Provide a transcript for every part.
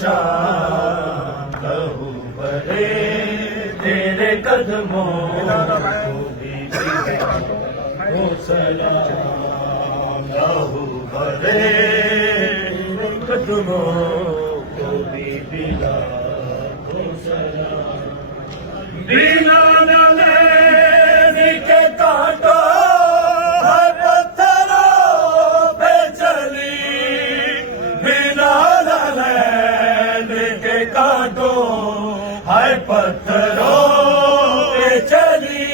شان لہو بھرے تیرے قدموں کو بھی ہو سلام لہو بھرے تیرے قدموں کو بھی بلا ہو سلام بنا نالے کے کانٹوں ہر پتھروں پہ چلی بنا نالے کے کانٹوں ہر پتھروں پہ چلی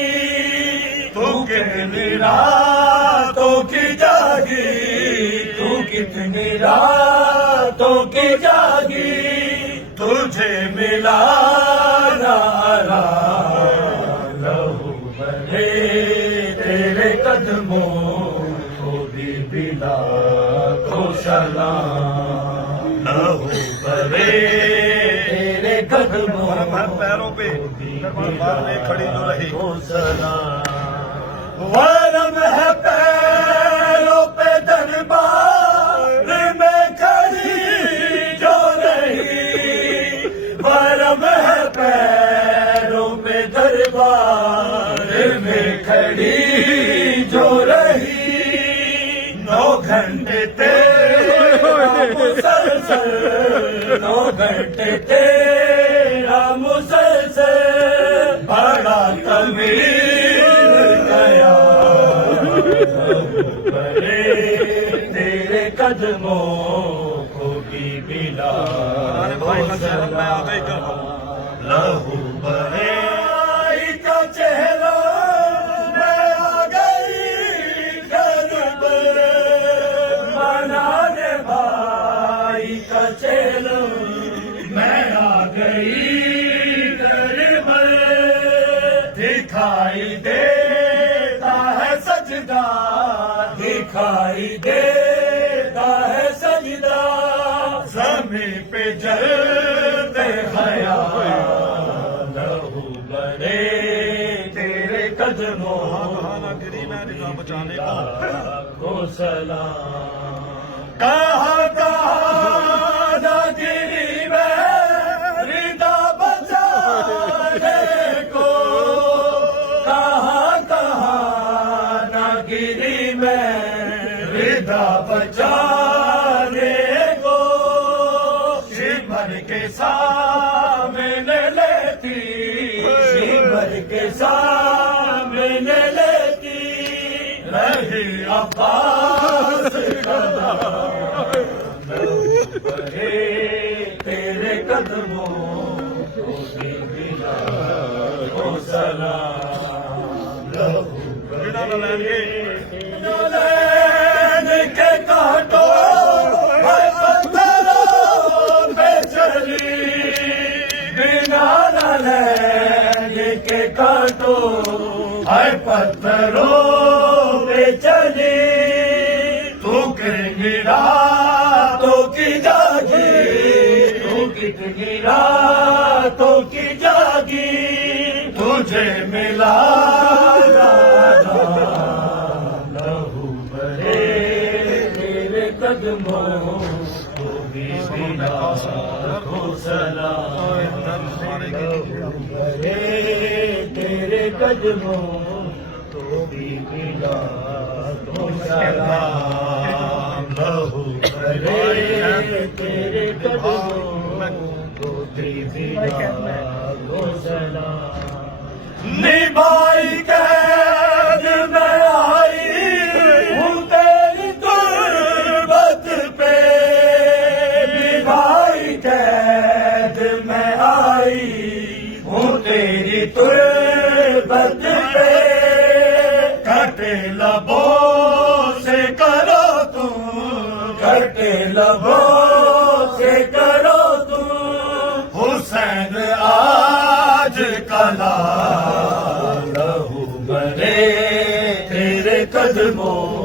تو کتنی راتوں کی جاگی تو کتنی راتوں کی جاگی تجھے ملا لہو بھرے تیرے قدموں کو بھی بلا کو سلام لہو بھرے تیرے قدموں پیروں پہ دربار میں کھڑی جو رہی کو سلام ورم ہے پیروں پہ دربار میں کھڑی جو رہی ورم ہے پیروں پہ دربار میں کھڑی جو رہی 9 گھنٹے تیرا مسلسل 9 گھنٹے تیرا مسلسل بڑا طویل گیا بھرے تیرے قدموں کو بھی بلا لہو بھرے کا چہرہ میں آ گئی گھر پر منانے بھائی کا چہرہ میں آ گئی گھر پر دکھائی دیتا ہے سجدہ دکھائی دیتا ہے سجدہ زمین پہ جلتے خیال لہو بھرے تیرے قدموں گری میں رضا بچانے کو سلام کہاں کہاں نہ گری میں رضا بچانے کو کہاں کہاں نہ گری میں رضا بچانے کو شمر کے سامنے لیتی شمر کے سامنے لیتی رہی عباس بھرے تیرے قدموں کو بھی بلا کو سلام لہو بھرے کے کانٹوں ہر پتھروں پہ چلی بنا نالے کے کانٹوں ہر پتھروں پہ چلی تو کتنی راتوں کی جاگی تو کتنی راتوں کی جاگی تجھے ملا لہو بھرے تیرے قدموں کو بھی بلا کو سلام لہو بھرے تیرے قدموں کو بھی بلا کو سلام لہو بھرے تیرے قدموں کو بھی بلا کو سلام نبھائی قید میں آئی ہوں تیری تربت پہ نبھائی قید میں آئی ہوں تیری تربت پہ کٹے لبوں سے کرو تم کٹے لبوں سے کرو تم حسین آج کلا لہو بھرے تیرے قدموں